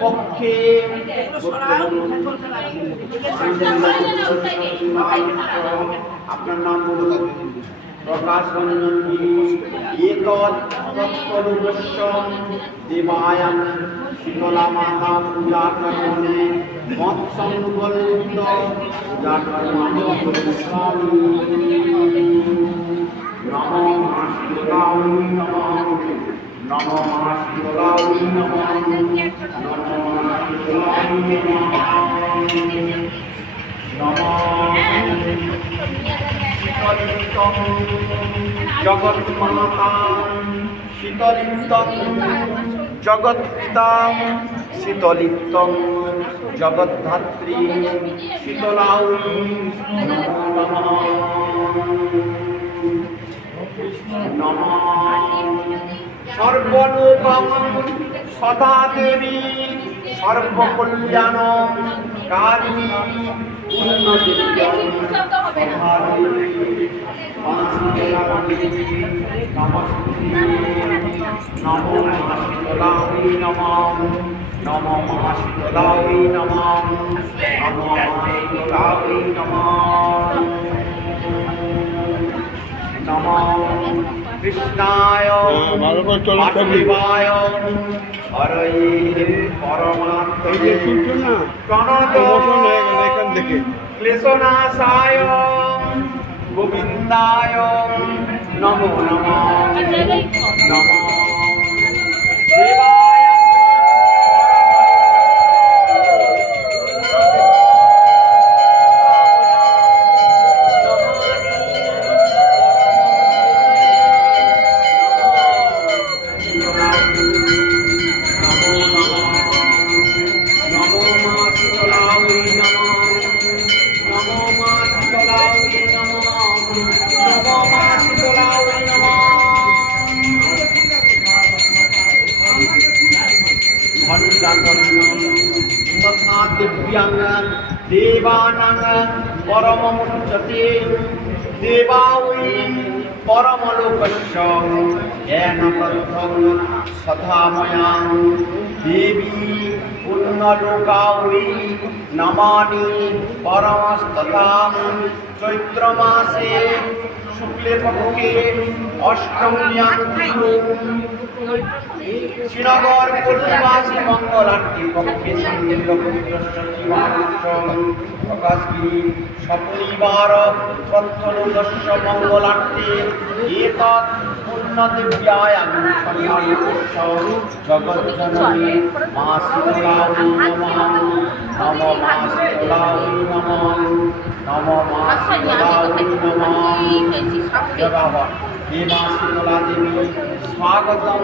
পক্ষে আপনার নাম বলুন। প্রকাশ রঞ্জন এতৎপরুষ দেবায়াম শীতলা মাতা, পূজা কর্মণে মৎসংবলিত পূজা কর্মণে নমো নমো। জগৎমাতা শীতলিতম জগৎপিতাম শীতলিতম জগদ্ধাত্রী শীতলাউ নম সর্বলোকম সদা দেবী সর্বকল্যাণ কারিণী। নমো মহাশীতলাই নম নমো মহাশীতলাই নম নমো মহাশীতলাই নম নমো কৃষ্ণায় হ্যাঁ। বাসুদেবায় হরে পরমাত্মে। হয়ে গেল এখান থেকে। ক্লেশনাশায় গোবিন্দায়। নমো নমঃ। নমঃ তথা দিব্যাং দেবানাং পরমমুচ্যতে দেবাউই পরমলোকস্য জ্ঞান প্রথম সধাময়াং দেবী পুণ্যলোকাউই নমানি পরমস্ততাম চৈত্র মাসে শুক্লে পক্ষে অষ্টমী শ্রীনগর পূর্ণিমাসী মঙ্গলার্থী পক্ষে প্রকাশগিরি সপরিবার প্রত্যনুদস্য মঙ্গলার্থে জগজ্জননী মা শীতলায় নমঃ নম মা শীতলায় নমঃ নম মা শীতলায় নমঃ জয় বাবা হে মা শীতলা দেবী স্বাগতম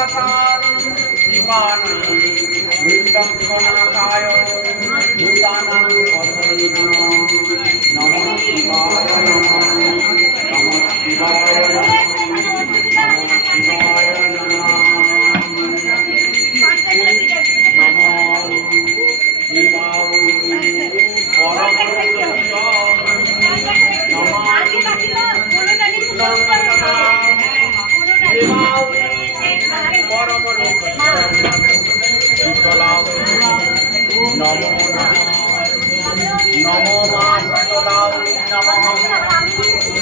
চন্দ্রপাশান দীপানি মৃত্যক্ষণাকায় ভূতানাং নমো নমো মা শীতলায় নমঃ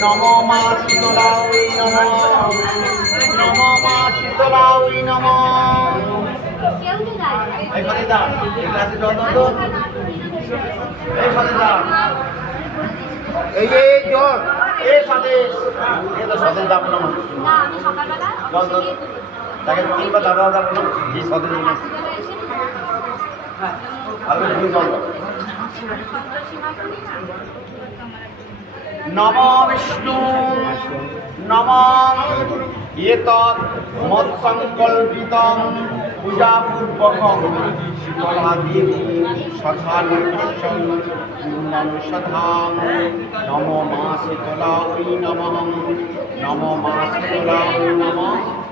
নমো মা শীতলায় নমঃ নমো মা শীতলায় নমঃ এই যে জল এই সাথে এই তো সাথে দাও না আমি সকালবেলা তাকে তিনবার দাদা না এই দিন নম বিষ্ণু, নম এতৎ মৎসংকল্পিতম পূজাপূর্বকম। শীতলা দেবী সখালক্ষ্যম নম মা শীতলা নম। নম মা নম।